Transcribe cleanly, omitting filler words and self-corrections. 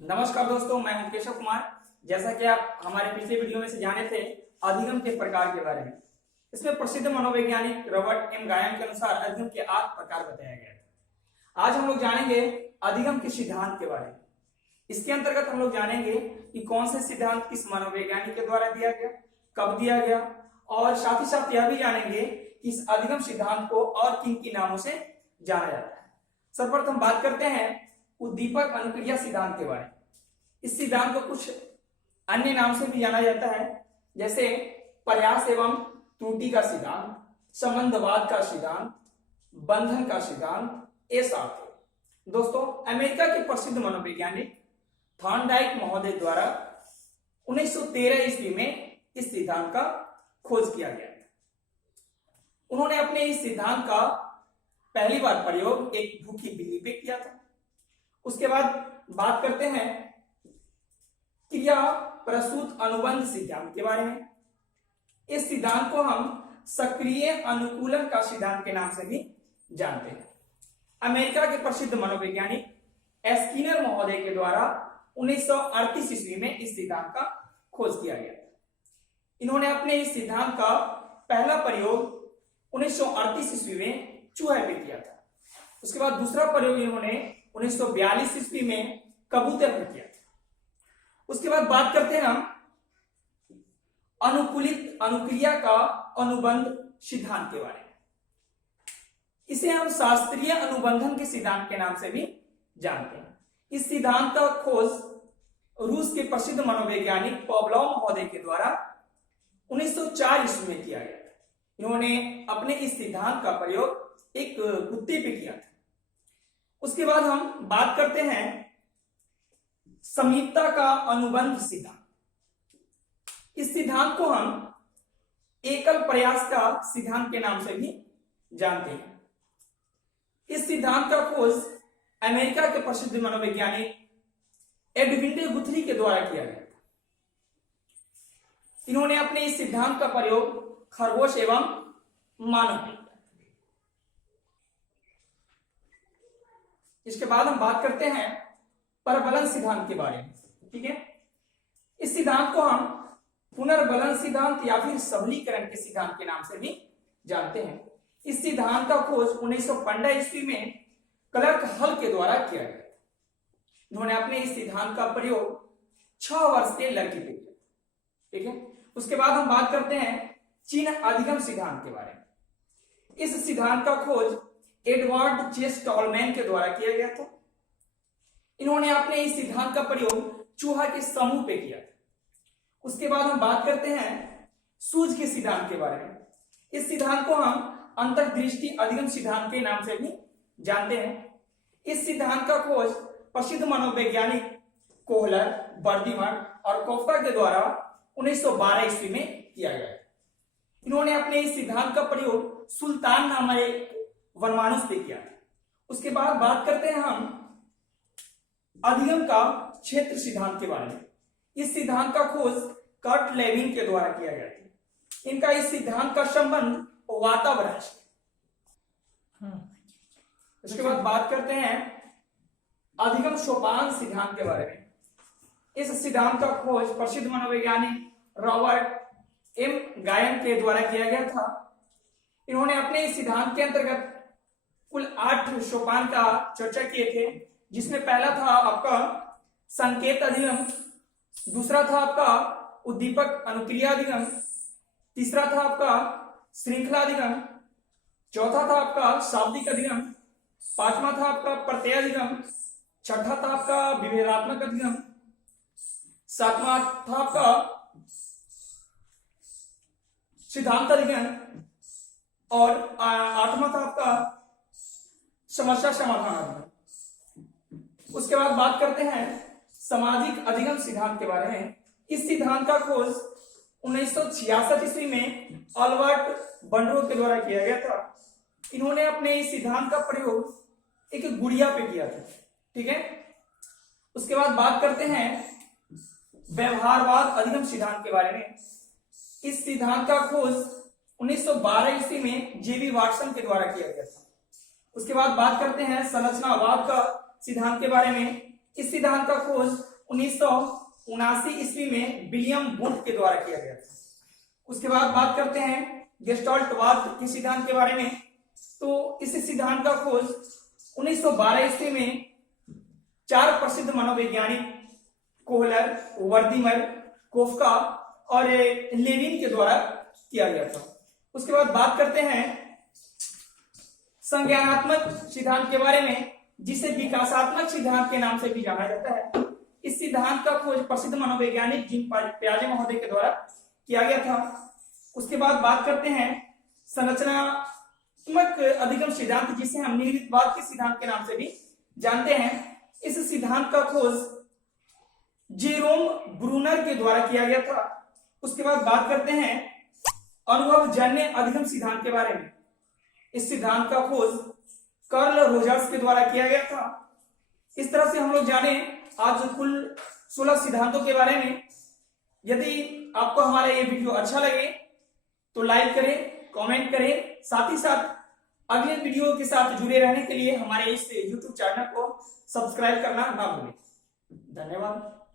नमस्कार दोस्तों, मैं हूं केशव कुमार। जैसा कि आप हमारे पिछले वीडियो में से जाने थे अधिगम के प्रकार के बारे में। इसमें प्रसिद्ध मनोवैज्ञानिक रॉबर्ट एम गायन के अनुसार अधिगम के 8 प्रकार बताया गया था। आज हम लोग जानेंगे अधिगम के सिद्धांत के बारे में। इसके अंतर्गत हम लोग जानेंगे कि कौन से सिद्धांत किस मनोवैज्ञानिक के द्वारा दिया गया, कब दिया गया, और साथ ही साथ यह भी जानेंगे कि इस अधिगम सिद्धांत को और किन किन नामों से जाना जाता है। सर्वप्रथम बात करते हैं उद्दीपक अनुक्रिया सिद्धांत के बारे में। इस सिद्धांत को कुछ अन्य नाम से भी जाना जाता है, जैसे प्रयास एवं त्रुटि का सिद्धांत, संबंधवाद का सिद्धांत, बंधन का सिद्धांत, ऐसा। दोस्तों, अमेरिका के प्रसिद्ध मनोवैज्ञानिक थॉर्नडाइक महोदय द्वारा 1913 ईस्वी में इस सिद्धांत का खोज किया गया। उन्होंने अपने इस सिद्धांत का पहली बार प्रयोग एक भूखी बिल्ली पे किया था। उसके बाद बात करते हैं क्रिया प्रसूत अनुबंध सिद्धांत के बारे में। इस सिद्धांत को हम सक्रिय अनुकूलन का सिद्धांत के नाम से भी जानते हैं। अमेरिका के प्रसिद्ध मनोवैज्ञानिक स्किनर महोदय के द्वारा 1938 ईस्वी में इस सिद्धांत का खोज किया गया। इन्होंने अपने इस सिद्धांत का पहला प्रयोग 1938 ईस्वी में चूहे पे किया था। उसके बाद दूसरा प्रयोग इन्होंने 1942 ईस्वी में कबूतर पे किया था। उसके बाद बात करते हैं हम अनुकूलित अनुक्रिया का अनुबंध सिद्धांत के बारे में। इसे हम शास्त्रीय अनुबंधन के सिद्धांत के नाम से भी जानते हैं। इस सिद्धांत का खोज रूस के प्रसिद्ध मनोवैज्ञानिक पावलोव महोदय के द्वारा 1904 ईस्वी में किया गया था। इन्होंने अपने इस सिद्धांत का प्रयोग एक कुत्ते पे किया था। उसके बाद हम बात करते हैं समीपता का अनुबंध सिद्धांत। इस सिद्धांत को हम एकल प्रयास का सिद्धांत के नाम से भी जानते हैं। इस सिद्धांत का खोज अमेरिका के प्रसिद्ध मनोवैज्ञानिक एडविन गुथरी के द्वारा किया गया था। इन्होंने अपने इस सिद्धांत का प्रयोग खरगोश एवं मानव पे किया। इसके बाद हम बात करते हैं परबलन सिद्धांत के बारे में। ठीक है, इस सिद्धांत को हम पुनर्बलन सिद्धांत या फिर सबलीकरण के सिद्धांत के नाम से भी जानते हैं। इस सिद्धांत का खोज 1915 ईस्वी में क्लर्क हल के द्वारा किया गया। उन्होंने अपने इस सिद्धांत का प्रयोग 6 वर्ष के लड़की पे किया। ठीक है, उसके बाद हम बात करते हैं चीन अधिगम सिद्धांत के बारे में। इस सिद्धांत का खोज एडवर्ड जे स्टॉलमैन के द्वारा किया गया था। इन्होंने अपने इस सिद्धांत का प्रयोग चूहा के समूह पे किया था। उसके बाद हम बात करते हैं सूझ के सिद्धांत के बारे में। इस सिद्धांत को हम अंतर्दृष्टि अधिगम सिद्धांत के नाम से भी जानते हैं। इस सिद्धांत का खोज प्रसिद्ध मनोवैज्ञानिक कोहलर, बर्दिमर और कोफ्का के द्वारा 1912 ईस्वी में किया गया। इन्होंने अपने इस सिद्धांत का प्रयोग सुल्तान नामक एक वनमानुष पे किया। उसके बाद बात करते हैं हम अधिगम का क्षेत्र सिद्धांत के बारे में। इस सिद्धांत का खोज कर्ट लेविन के द्वारा किया गया था। इनका इस सिद्धांत का संबंध वातावरण से। उसके बाद बात करते हैं अधिगम सोपान सिद्धांत के बारे में। इस सिद्धांत का खोज प्रसिद्ध मनोवैज्ञानिक रॉबर्ट एम गायन के द्वारा किया गया था। इन्होंने अपने इस सिद्धांत के अंतर्गत कुल 8 सोपान का चर्चा किए थे, जिसमें पहला था आपका संकेत अधिगम, दूसरा था आपका उद्दीपक अनुक्रिया अधिगम, तीसरा था आपका श्रृंखला अधिगम, चौथा था आपका शाब्दिक अधिगम, पांचवा था आपका प्रत्यय अधिगम, छठा था आपका विभेदात्मक अधिगम, सातवां था आपका सिद्धांत अधिगम और आठवां था आपका समस्या समाधान अधिगम। उसके बाद बात करते हैं सामाजिक अधिगम सिद्धांत के बारे में। इस सिद्धांत का खोज 1966 ईस्वी में अल्बर्ट बंडरो के द्वारा किया गया था। इन्होंने अपने इस सिद्धांत का प्रयोग एक गुड़िया पे किया था। ठीक है, उसके बाद बात करते हैं व्यवहारवाद अधिगम सिद्धांत के बारे में। इस सिद्धांत का खोज 1912 ईस्वी में जेबी वाटसन के द्वारा किया गया था। उसके बाद बात करते हैं संरचनावाद का सिद्धांत के बारे में। इस सिद्धांत का खोज 1979 ईस्वी में विलियम वुंट के द्वारा किया गया था। उसके बाद बात करते हैं गेस्टाल्टवाद के सिद्धांत के बारे में। तो इस सिद्धांत का खोज 1912 ईस्वी में 4 प्रसिद्ध मनोवैज्ञानिक कोहलर, वर्दीमर, कोफका और लेविन के द्वारा किया गया था। उसके बाद बात करते हैं संज्ञानात्मक सिद्धांत के बारे में, जिसे विकासात्मक सिद्धांत के नाम से भी जाना जाता है। इस सिद्धांत का खोज प्रसिद्ध मनोवैज्ञानिक जीन पियाजे महोदय के द्वारा किया गया था। उसके बाद बात करते हैं संरचनात्मक अधिगम सिद्धांत, जिसे हम निहितवाद के सिद्धांत के नाम से भी जानते हैं। इस सिद्धांत का खोज जेरोम ब्रूनर के द्वारा किया गया था। उसके बाद बात करते हैं अनुभवजन्य अधिगम सिद्धांत के बारे में। इस सिद्धांत का खोज कार्ल रोजर्स के द्वारा किया गया था। इस तरह से हम लोग जाने आज कुल 16 सिद्धांतों के बारे में। यदि आपको हमारा ये वीडियो अच्छा लगे तो लाइक करें, कमेंट करें, साथ ही साथ अगले वीडियो के साथ जुड़े रहने के लिए हमारे इस YouTube चैनल को सब्सक्राइब करना ना भूलें। धन्यवाद।